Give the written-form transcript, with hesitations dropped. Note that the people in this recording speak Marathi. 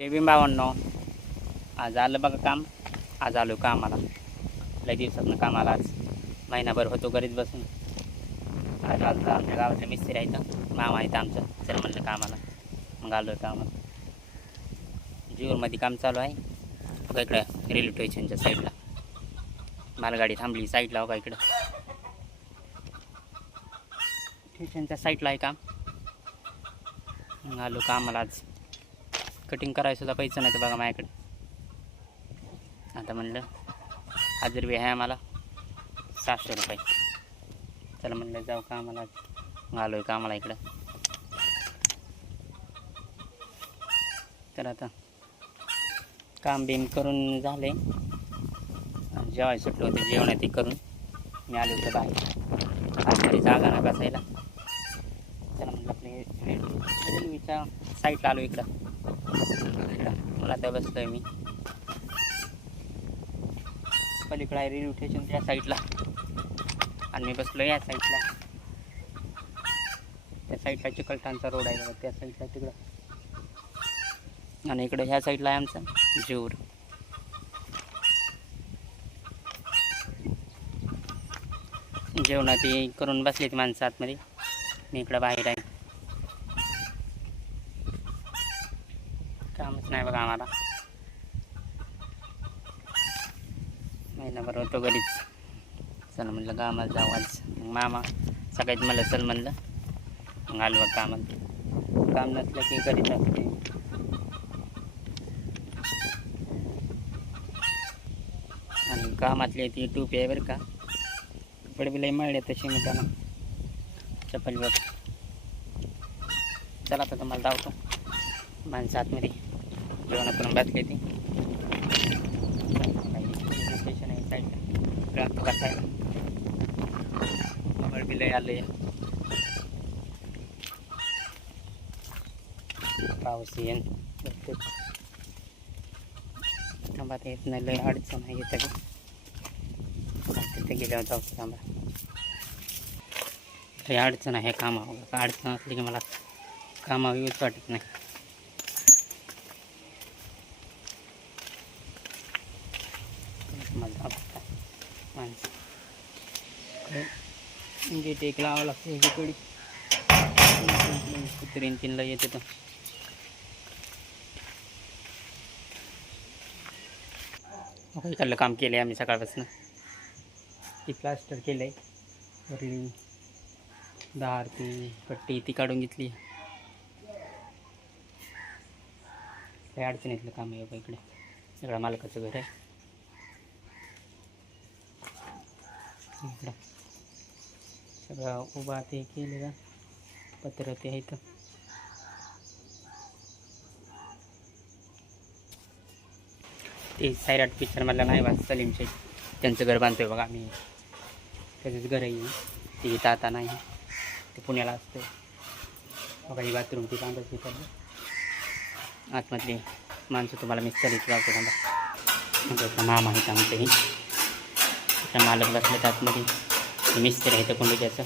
ते बिंबावण्णो आज आलं बघा काम. आज आलो कामाला. लई दिवसातनं कामाला आज महिनाभर होतो घरीच बसून. आज आमच्या गावातले मिस्त्री आहेत, मामा आहेत आमचं. चल म्हणलं कामाला, मग आलो कामाला. जीवरमध्ये काम चालू आहे बघा. इकडं रेल्वे स्टेशनच्या साईडला मालगाडी थांबली साईडला बघा. इकडं स्टेशनच्या साईडला आहे काम. मग आलो कामाला. आज कटिंग करायला सुद्धा पैसे नाही तर बघा माझ्याकडे. आता म्हणलं हजरबी आहे आम्हाला 700 रुपये. चला म्हणलं जाऊ कामाला. आलो आहे कामाला इकडं. तर आता काम बिम करून झाले. जेवाय सुटलं होतं, जेवण ते करून मी आलो होतं बाहेर. आतमध्ये जागा नाही बसायला. चला म्हणलं आपले रेल्वेच्या साईडला आलो इकडं. मला आता बसलो आहे मी. पलीकडे आहे रेल्वे स्टेशन त्या साईडला आणि मी बसलो या साईडला. त्या साईडला चिकलठाणचा रोड आहे बघा, त्या साईडला तिकडं. आणि इकडं ह्या साईडला आहे आमचं जेऊर. जेवणा ती करून बसली ती माणसं आतमध्ये. मी इकडं बाहेर आहे. कामच नाही बघा आम्हाला. महिनाभर होतो घरीच. चला म्हणलं कामाला जाऊ आज. मग मामा सकाळीच मला चल म्हणलं. मग आलो बघ कामाला. काम नसलं की घरीच असते. आणि कामातली ती टोपी आहे बरं का. कपडे बिलाई मळले तसे मी त्याला चप्पल बघ. चला आता तुम्हाला धावतो. माणसं आतमध्ये जेवण करून बसले ती. स्टेशन आहे साईडला राहतो बसायला. कपडे बिलाई आले. पाऊस येईन प्रत्येक थांबा. ते येत नाही, लय अडचण आहे येतं. तिथे गेल्यावर जाऊ थांबा. लय अडचण आहे कामावर. अडचण असली की मला कामावर येऊच वाटत नाही. मला माणसं गेट एक लावावं लागतं ह्याच्याकडे. कुत्रीन तीनला येते तर इकडलं काम केलं आहे आम्ही सकाळपासून. ती प्लास्टर केलं आहे. वरली दार ती पट्टी ती काढून घेतली. काही अडचणीतलं काम आहे इकडे. सगळं मालकाचं घर आहे इकडं. सगळं उभा ते केलेलं पत्र ते आहेत. ते सैराट पिक्चर मला नाही बा सलीम शेख त्यांचं घर बांधतोय बघा आम्ही. त्याचंच घर आहे. ते इथं आता नाही, ते पुण्याला असतं बघा. ही बाथरूम ती बांधत तिथं. आतमधली माणसं तुम्हाला मिस्त्रीची लावतो बाबा. मामा आहेत आमचंही. त्या मालक बसले आतमध्ये. मिस्त्री आहे तर कोणी त्याचं